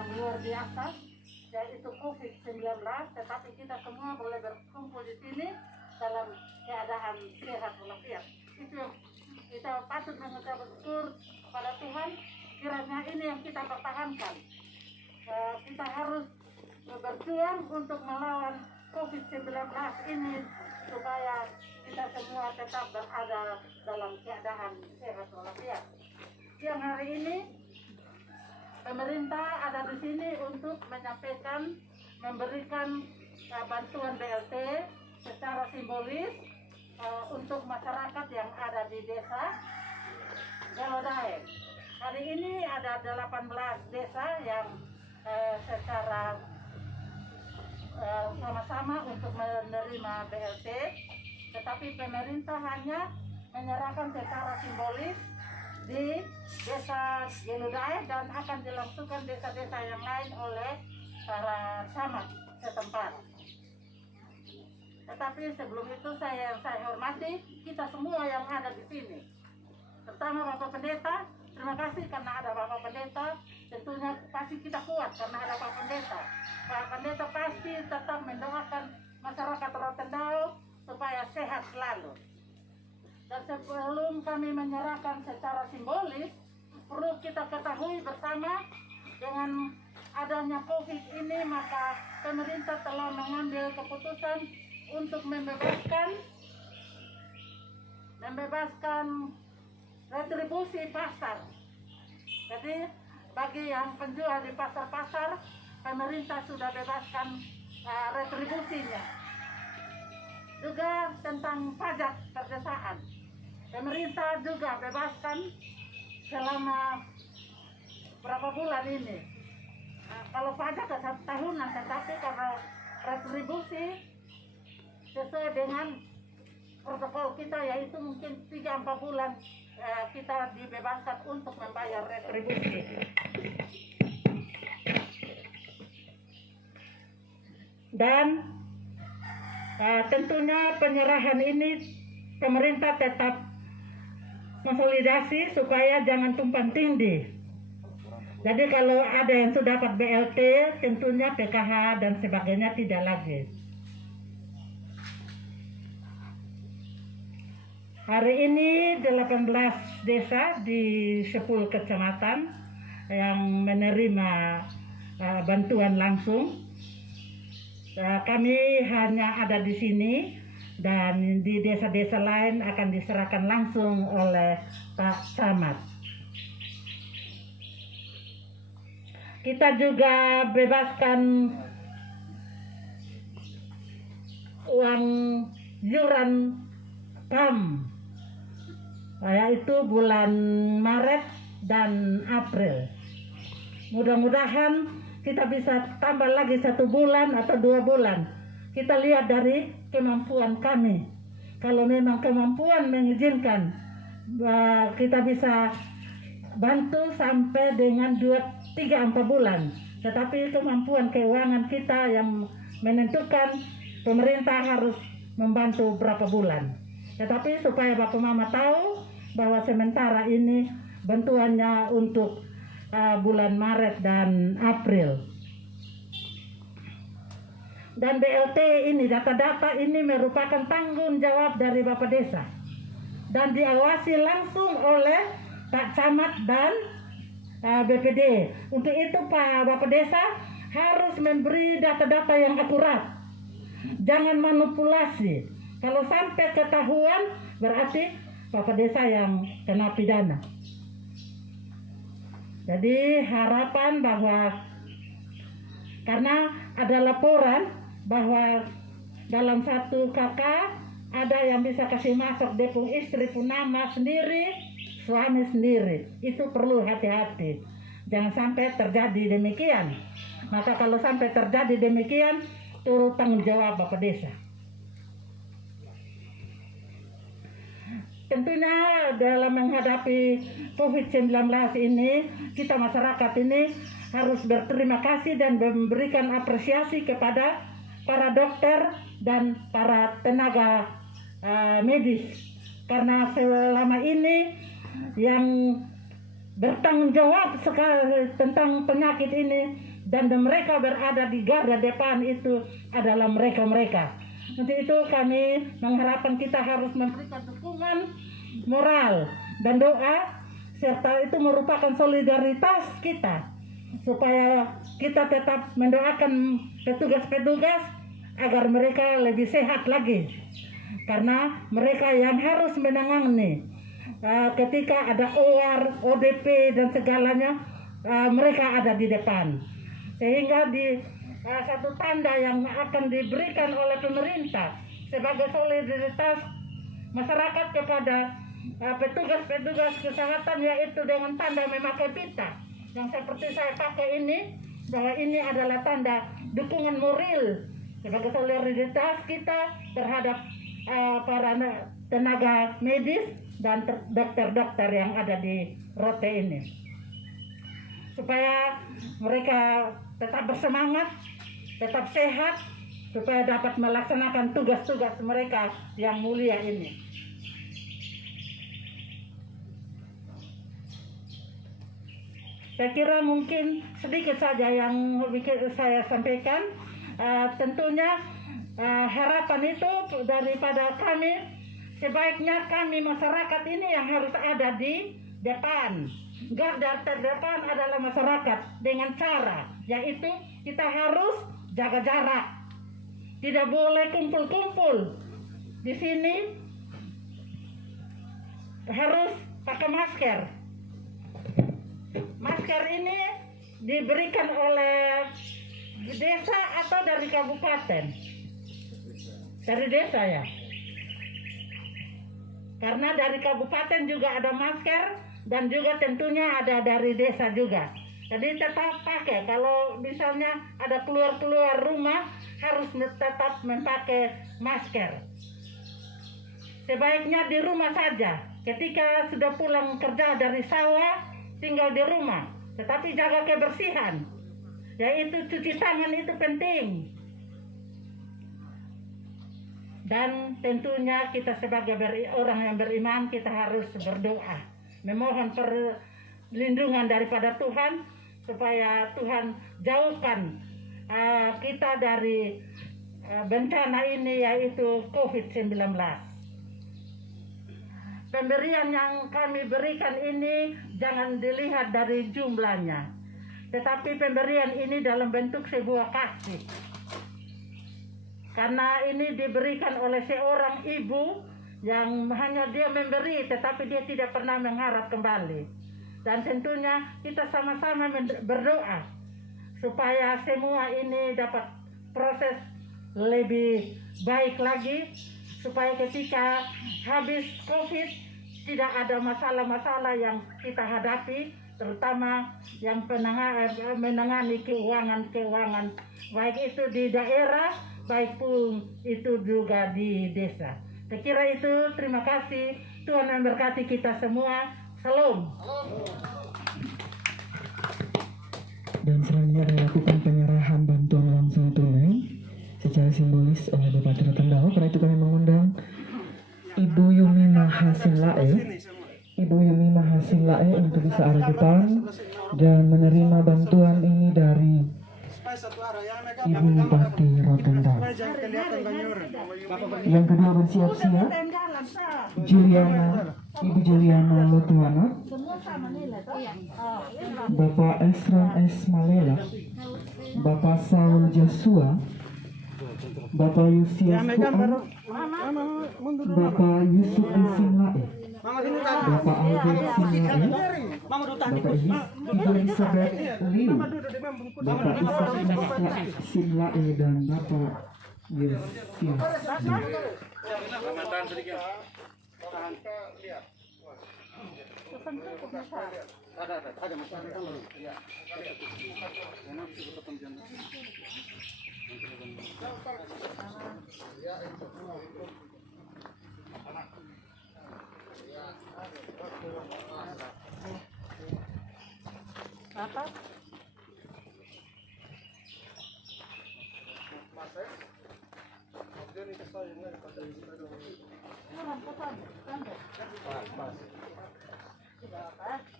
yang luar biasa, yaitu COVID-19, tetapi kita semua boleh berkumpul di sini dalam keadaan sehat walafiat. Itu yang kita patut mengucap syukur kepada Tuhan, kiranya ini yang kita pertahankan. Kita harus berjuang untuk melawan COVID-19 ini supaya kita semua tetap berada dalam keadaan sehat walafiat. Siang hari ini pemerintah ada di sini untuk menyampaikan, memberikan bantuan BLT secara simbolis untuk masyarakat yang ada di desa Galodae. Hari ini ada 18 desa yang secara sama-sama untuk menerima BLT, tetapi pemerintah hanya menyerahkan secara simbolis di desa Galodae dan akan dilangsungkan desa-desa yang lain oleh para camat setempat. Tetapi sebelum itu saya hormati kita semua yang ada di sini, terutama Bapak Pendeta. Terima kasih karena ada Bapak Pendeta. Tentunya pasti kita kuat karena ada Bapak Pendeta. Pak Pendeta pasti tetap mendoakan masyarakat Rotendao supaya sehat selalu. Dan sebelum kami menyerahkan secara simbolis, perlu kita ketahui bersama dengan adanya COVID ini, maka pemerintah telah mengambil keputusan untuk membebaskan retribusi pasar. Jadi bagi yang penjual di pasar-pasar, pemerintah sudah bebaskan retribusinya. Juga tentang pajak perdesaan, pemerintah juga bebaskan selama berapa bulan ini. Kalau pajak ke 1 tahunan, tetapi kalau retribusi sesuai dengan protokol kita, yaitu mungkin 3-4 bulan kita dibebaskan untuk membayar retribusi. Dan tentunya penyerahan ini pemerintah tetap konsolidasi supaya jangan tumpang tindih. Jadi kalau ada yang sudah dapat BLT, tentunya PKH dan sebagainya tidak lagi. Hari ini 18 desa di 10 kecamatan yang menerima bantuan langsung. Kami hanya ada di sini dan di desa-desa lain akan diserahkan langsung oleh Pak Camat. Kita juga bebaskan uang iuran PAM, yaitu bulan Maret dan April. Mudah-mudahan kita bisa tambah lagi 1 bulan atau 2 bulan. Kita lihat dari kemampuan kami. Kalau memang kemampuan mengizinkan, kita bisa bantu sampai dengan 2-3-4 bulan. Tetapi kemampuan keuangan kita yang menentukan, pemerintah harus membantu berapa bulan. Tetapi supaya Bapak Mama tahu bahwa sementara ini bantuannya untuk bulan Maret dan April. Dan BLT ini, data-data ini merupakan tanggung jawab dari Bapak Desa dan diawasi langsung oleh Pak Camat dan BPD. Untuk itu Bapak Desa harus memberi data-data yang akurat, jangan manipulasi. Kalau sampai ketahuan berarti Bapak Desa yang kena pidana. Jadi harapan bahwa karena ada laporan bahwa dalam 1 kakak ada yang bisa kasih masuk depung istri pun nama sendiri, suami sendiri. Itu perlu hati-hati. Jangan sampai terjadi demikian. Maka kalau sampai terjadi demikian, turut tanggung jawab Bapak Desa. Tentunya dalam menghadapi COVID-19 ini, kita masyarakat ini harus berterima kasih dan memberikan apresiasi kepada para dokter dan para tenaga medis. Karena selama ini yang bertanggung jawab sekali tentang penyakit ini dan mereka berada di garda depan itu adalah mereka-mereka. Untuk itu kami mengharapkan kita harus memberikan dukungan moral dan doa, serta itu merupakan solidaritas kita supaya kita tetap mendoakan petugas-petugas agar mereka lebih sehat lagi, karena mereka yang harus menangani ketika ada OR, ODP dan segalanya, mereka ada di depan, sehingga di satu tanda yang akan diberikan oleh pemerintah sebagai solidaritas masyarakat kepada petugas-petugas kesehatan, yaitu dengan tanda memakai pita yang seperti saya pakai ini, bahwa ini adalah tanda dukungan moral sebagai solidaritas kita terhadap para tenaga medis dan dokter-dokter yang ada di Rote ini, supaya mereka tetap bersemangat, tetap sehat, supaya dapat melaksanakan tugas-tugas mereka yang mulia ini. Saya kira mungkin sedikit saja yang saya sampaikan. Tentunya harapan itu daripada kami, sebaiknya kami masyarakat ini yang harus ada di depan. Garda terdepan adalah masyarakat dengan cara yaitu kita harus jaga jarak, tidak boleh kumpul-kumpul di sini, harus pakai masker. Masker ini diberikan oleh desa atau dari kabupaten? Dari desa ya. Karena dari kabupaten juga ada masker dan juga tentunya ada dari desa juga. Jadi tetap pakai. Kalau misalnya ada keluar rumah harus tetap memakai masker. Sebaiknya di rumah saja. Ketika sudah pulang kerja dari sawah, tinggal di rumah, tetapi jaga kebersihan, yaitu cuci tangan itu penting. Dan tentunya kita sebagai orang yang beriman, kita harus berdoa, memohon perlindungan daripada Tuhan, supaya Tuhan jauhkan kita dari bencana ini, yaitu COVID-19. Pemberian yang kami berikan ini jangan dilihat dari jumlahnya, tetapi pemberian ini dalam bentuk sebuah kasih. Karena ini diberikan oleh seorang ibu yang hanya dia memberi, tetapi dia tidak pernah mengharap kembali. Dan tentunya kita sama-sama berdoa supaya semua ini dapat proses lebih baik lagi, supaya ketika habis COVID tidak ada masalah-masalah yang kita hadapi, terutama yang menangani keuangan, baik itu di daerah, baik pun itu juga di desa. Saya kira itu, terima kasih. Tuhan memberkati kita semua. Salam. Dan selanjutnya dilakukan penyerahan bantuan langsung tunai secara simbolis oleh Bupati Rotendao. Karena itu kami mengundang Ibu Yumi Mahasilae untuk bisa arah depan dan menerima bantuan ini dari Ibu Bupati Rotendao. Yang kedua bersiap-siap Ibu Juliana Lotuana, Bapak Esron S. Malela, Bapak Saul Joshua, Bapak Yusias Kuan, Bapak Yusuf Sinlae, Bapak Albert Sinlae, Bapak Ibu Elizabeth Liu, Bapak Isaac Sinlae, dan Bapak Yusias. Pas.